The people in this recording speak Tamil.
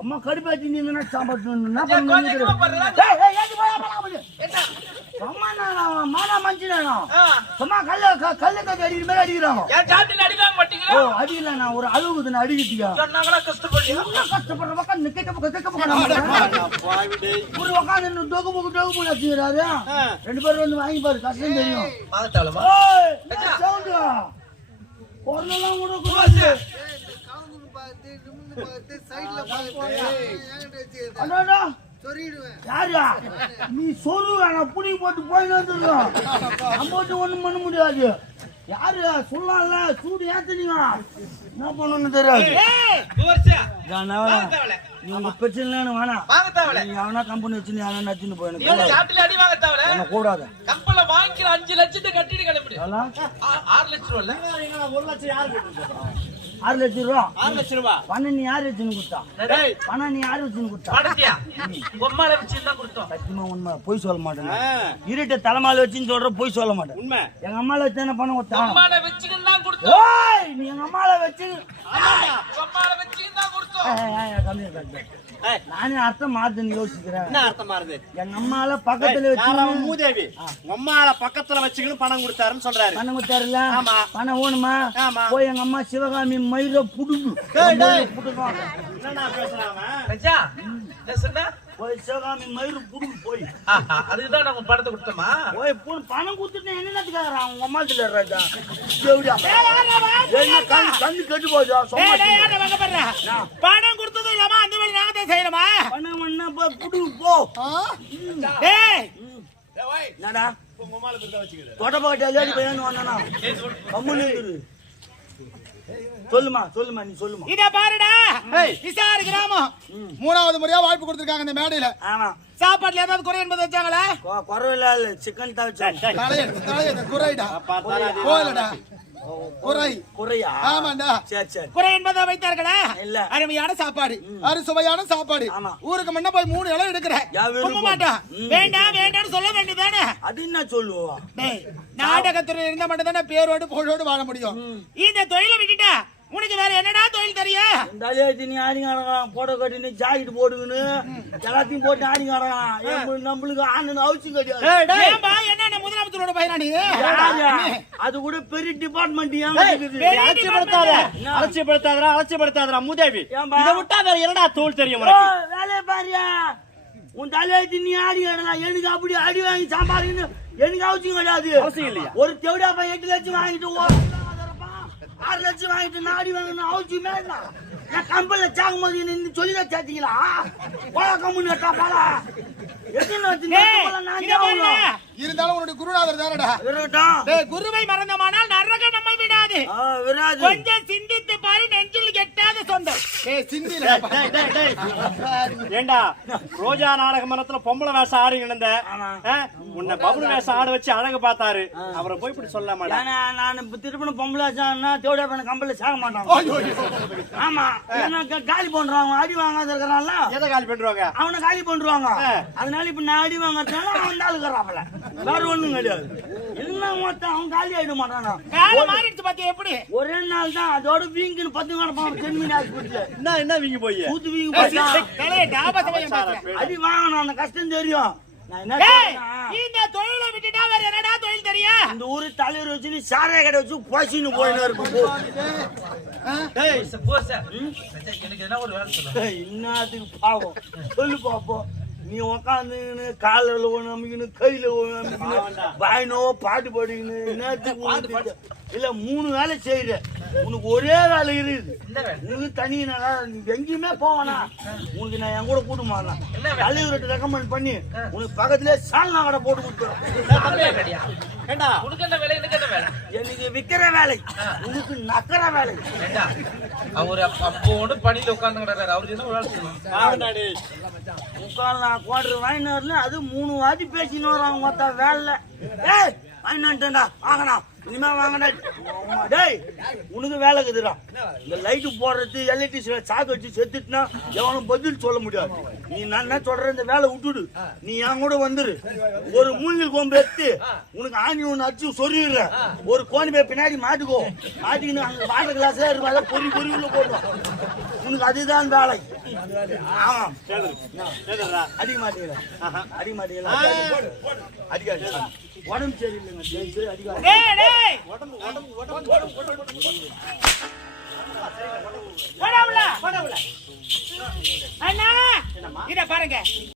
அம்மா கடுப்பாச்சு நீ சாம்பார் மானா மஞ்சினா சும்மா கல்லு கட்டி அடிக்கிற மாதிரி அடிக்கிறாங்க. அடிக்கல நான் ஒரு அளவுக்கு நான் அடிக்கிட்டியா கஷ்டப்படுற பக்கம் ஒரு உக்காந்து டொகு புக்கு வச்சுக்கிறாரு. 2 பேரும் வந்து வாங்கி பாரு கஷ்டம் தெரியும். பொருளெல்லாம் கூட கூடாது. நீ சொல்லுவ புடி போட்டு போயிட்டு வந்துருக்கோம். நம்ம ஒண்ணும் பண்ண முடியாது. யாரு சொல்லல சூடு ஏத்துனீங்க என்ன பண்ணணும்னு தெரியாது. பிரச்சனை வேணாம். அவனா கம்பெனி வச்சு நச்சுன்னு போயிடும் கூடாது. 5 லட்சத்தை கட்டிட்டு கிளம்பிடு. 6 லட்சம் ரூபா 1 லட்சம் யாரு 6 லட்சம் ரூபா 6 லட்சம் ரூபா பணம் நீ யாரு வச்சுன்னு கொடுத்தா? பணம் நீ யாரு வச்சுன்னு கொடுத்தா? பொம்மால வச்சுதான் கொடுத்தோம். சத்தியமா உண்மை பொய் சொல்ல மாட்டேன். இருட்ட தலைமால வச்சுன்னு சொல்ற பொய் சொல்ல மாட்டேன். உண்மை. எங்க அம்மால வச்சு என்ன பணம் கொடுத்தா? பொம்மால வச்சுன்னு தான் கொடுத்தோம். நீ எங்க அம்மால வச்சு பொம்மால வச்சுன்னு தான் கொடுத்தோம். கம்மியா கட்டு. நானே அர்த்தம் மாறுதுன்னு யோசிக்கிறேன். என்ன அர்த்தம் மாறுது? எங்க அம்மால பக்கத்துல வச்சு மூதேவி அம்மால பக்கத்துல வச்சுக்கின்னு பணம் கொடுத்தாருன்னு சொல்றாரு. பணம் கொடுத்தாருல? ஆமா. பணம் வேணுமா? போய் எங்க அம்மா சிவகாமி மயில புடுங்க. என்ன பேசுறாங்க? போய் சிவகாமி மயிறு புடுங்க போய். அதுக்குதான் நாங்க பணத்தை கொடுத்தோமா? போய் பணம் கொடுத்துட்டு என்னத்துக்காக அவங்க அம்மா சொல்றாங்க கண்ணு கெட்டு போச்சா? பணம் கொடுத்ததும் இல்லாம அந்த வேலை நாங்க தான் செய்யணுமா? பணம் என்ன புடுங்க போ. என்னடா தொட போட்டா லேடி பையன் வந்தானா கம்முன்னு சொல்லுமா நீ சொல்லுமா. இத பாருடா விசாரி கிராமம் 3வது முறையா வாய்ப்பு கொடுத்திருக்காங்க இந்த மேடையில. ஆமா. சாப்பாட்டுல ஏதாவது குறை என்பது வச்சாங்களா? குறை இல்ல சிக்கன் தான் வச்சாங்க. தலையெடு குறைடா போலடா குறையா? ஆமாண்டா. சரி குறை என்பதை வைத்தார்களா? இல்ல. அருமையான சாப்பாடு அறுசுவையான சாப்பாடு. ஊருக்கு முன்ன போய் 3 இலை எடுக்கிறேன் மாட்டான். வேண்டாம்னு சொல்ல வேண்டியதானே? அது என்ன சொல்லுவோம்? நாடகத்துறை இருந்தா மட்டும் தானே பேரோடு புகழோடு வாழ முடியும். இந்த தொழிலை விட்டுட்டா உனக்கு வேற என்னடா தொழில் தெரியும்? நீ ஆடிங்க ஆடலாம் போட்டோ கட்டி ஜாக்கெட் போடுங்கன்னு எல்லாத்தையும் போட்டு ஆடிங்க ஆடலாம். நம்மளுக்கு ஆனு அவசியம் கிடையாது. என்ன முதலமைச்சரோட பையனா நீ? அது கூட பெரிய டிபார்ட்மெண்ட். அலட்சியப்படுத்தாதரா மூதேவி. இதை விட்டா வேற என்னடா தொழில் தெரியும்? வேலையை பாரியா உன் தலையாச்சு நீ ஆடி ஆடலாம். எனக்கு அப்படி அடி வாங்கி சாம்பாருன்னு எனக்கு அவசியம் கிடையாது. அவசியம் இல்லையா? ஒரு தேவடா 8 லட்சம் வாங்கிட்டு 6 லட்சம் வாங்கிட்டு நாடி வாங்கணும் அவசியமே இல்ல. நான் கம்பெனில சாகும் போது சொல்லிதான் சேர்த்தீங்களா? போல கம்பெனி வெட்டா போல இருந்தாலும் உன்னுடைய குருநாதர் தானடா. குருவை மறந்தமானால் நரகம் நம்மை விடாது. கொஞ்சம் சிந்தித்து பாரு நெஞ்சில் கெட்டாத சொந்தம். ஏண்டா ரோஜா நாடக மரத்துல பொம்பளை வேஷம் ஆடி இருந்த உன்னை பபுள் வேஷம் ஆட வச்சு அழகு பார்த்தாரு. அவரை போய் இப்படி சொல்ல மாட்டேன். நான் திருப்பி பொம்பளை வேஷம்னா தேவடா பண்ண கம்பெனில சாக மாட்டான். ஆமா காலி பண்றாங்க. அடி வாங்காத இருக்கிறான்ல எதை காலி பண்றாங்க? அவனை காலி பண்றாங்க. அதனால இப்ப நான் அடி வாங்கறதுனால அவன் தான் இருக்கிறாப்ல. வேற ஒண்ணும் கிடையாது. எல்லாம் மொத்தம் அவன் காலி ஆயிட மாட்டானா? எப்படி ஒரே நாள் தான் அதோட வீங்குன்னு 10 கிடப்பான் தென்மீன் ஹாஸ்பிட்டல். என்ன வீங்கி போய் ஊத்து வீங்கி போய் அடி வாங்கணும். அந்த கஷ்டம் தெரியும். இந்த தொழிலை விட்டுட்டா வேற என்னடா தொழில் தெரியும்? இந்த ஊரு தலைவர் வச்சு சாரைய கடை வச்சு போசின்னு போயின்னு இருக்கும். இன்னத்துக்கு பாவம் சொல்லு பாப்போம். நீ உக்காந்து காலில் நம்பிக்கணு கையில நம்பிக்கணும் பாயினோ பாட்டு பாடிக்கணும். இல்ல 3 வேலை செய்யற உனக்கு ஒரே வேலை இருக்குது. உனக்கு தனி நீ எங்கேயுமே போவானா, உனக்கு நான் என் கூட கூட்டு மாறலாம். தலைவர்கிட்ட ரெக்கமெண்ட் பண்ணி உனக்கு பக்கத்திலே சால்னா கடை போட்டு கொடுத்துறோம். எனக்கு விக்கிற வேலை, உனக்கு நக்கிற வேலை. அவரு அப்போ ஒன்று பணியில உட்கார்ந்து அவருக்கு என்ன முக்கால் நான் குவார்டர் வாங்கிட்டு வரல, அது 3 வாட்டி பேசின்னு வராங்க மொத்த வேலை. ஏய் வாங்கிட்டேன்டா, வாங்கண்ணா இனிமே வாங்கடா. டேய் உனக்கு வேலை இருக்குதுடா. இந்த லைட்டு போடுறது எல்இடி சாக்கு வச்சு செத்துட்டுனா எவனும் பதில் சொல்ல முடியாது. நீ நான் என்ன சொல்ற, இந்த வேலை விட்டுடு, நீ என் கூட வந்துரு. ஒரு மூங்கில் கொம்பு எடுத்து உனக்கு ஆணி ஒன்று அடிச்சு சொருவிடுற. ஒரு கோணி போய் பின்னாடி மாட்டுக்கோ, மாட்டிக்கின்னு அங்கே வாட்டர் கிளாஸ்ல இருப்பாங்க, பொறி பொறி உள்ள போடுவோம். உனக்கு அதுதான் வேலை. ஆமா அடிக்க மாட்டீங்களா? அடிக்க மாட்டீங்களா? அடிக்காது, உடம்பு சரியில்லைங்க. அடிக்காது. அண்ணா இத பாருங்க,